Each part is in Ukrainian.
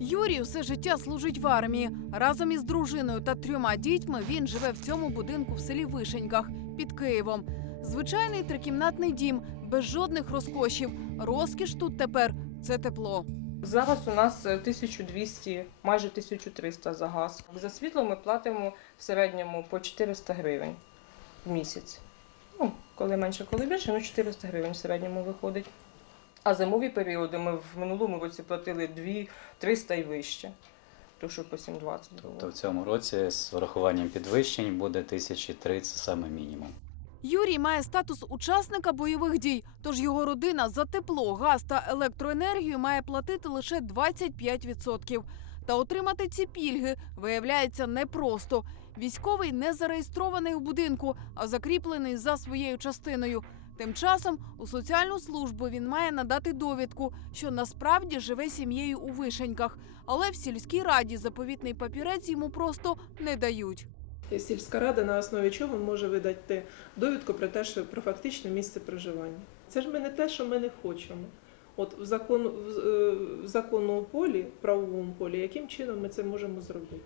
Юрій все життя служить в армії. Разом із дружиною та трьома дітьми він живе в цьому будинку в селі Вишеньках під Києвом. Звичайний трикімнатний дім, без жодних розкошів. Розкіш тут тепер це тепло. Зараз у нас е, 1200, майже 1300 за газ. За світло ми платимо в середньому по 400 гривень в місяць. Ну, коли менше, коли більше, ну 400 гривень в середньому виходить. А зимові періоди ми в минулому році платили 2 300 і вище. То що по 7,20 було. Тобто в цьому році з врахуванням підвищень буде 1003, це саме мінімум. Юрій має статус учасника бойових дій, тож його родина за тепло, газ та електроенергію має платити лише 25%. Та отримати ці пільги виявляється непросто. Військовий не зареєстрований у будинку, а закріплений за своєю частиною. Тим часом у соціальну службу він має надати довідку, що насправді живе сім'єю у вишеньках, але в сільській раді заповітний папірець йому просто не дають. Сільська рада на основі чого може видати довідку про те, що про фактичне місце проживання. Це ж ми не те, що ми не хочемо. От в закону в, е, законному полі, правовому полі, яким чином ми це можемо зробити?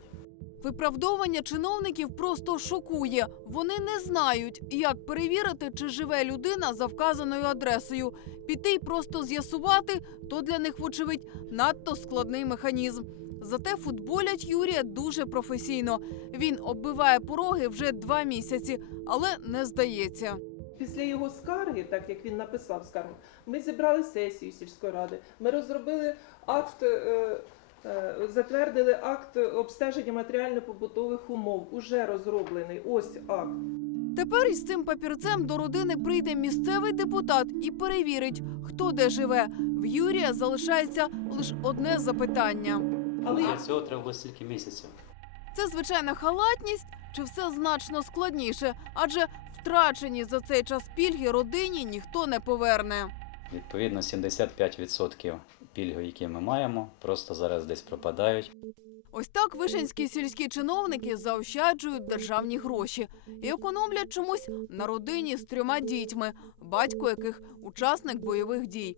Виправдовування чиновників просто шокує. Вони не знають, як перевірити, чи живе людина за вказаною адресою. Піти й просто з'ясувати то для них, вочевидь, надто складний механізм. Зате футболять Юрія дуже професійно. Він оббиває пороги вже два місяці, але не здається. Після його скарги, так як він написав скаргу, ми зібрали сесію сільської ради, ми розробили акт, е, затвердили акт обстеження матеріально-побутових умов. Уже розроблений. Ось акт. Тепер із цим папірцем до родини прийде місцевий депутат і перевірить, хто де живе. В Юрія залишається лише одне запитання. Але Для цього треба було стільки місяців. Це звичайна халатність чи все значно складніше? Адже втрачені за цей час пільги родині ніхто не поверне. Відповідно, 75% пільги, які ми маємо, просто зараз десь пропадають. Ось так вишенські сільські чиновники заощаджують державні гроші і економлять чомусь на родині з трьома дітьми, батько яких учасник бойових дій.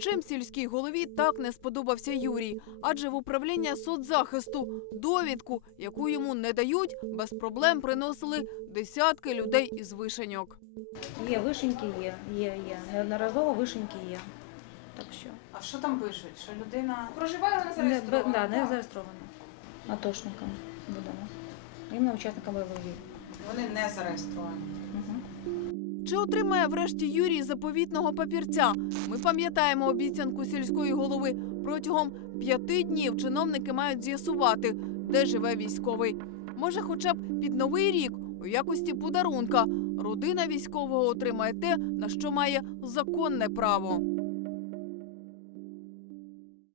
Чим сільській голові так не сподобався Юрій? Адже в управління соцзахисту довідку, яку йому не дають, без проблем приносили десятки людей із вишеньок. Є вишеньки, є, є, є. Неодноразово вишеньки є. Так що А що там пишуть? Що людина проживає вона не, зареєстрована? да, не так? зареєстровано. Атошникам будемо. Іменно учасникам бойових дій. Вони не зареєстровані. Чи отримає врешті Юрій заповітного папірця? Ми пам'ятаємо обіцянку сільської голови. Протягом п'яти днів чиновники мають з'ясувати, де живе військовий. Може, хоча б під новий рік у якості подарунка родина військового отримає те, на що має законне право.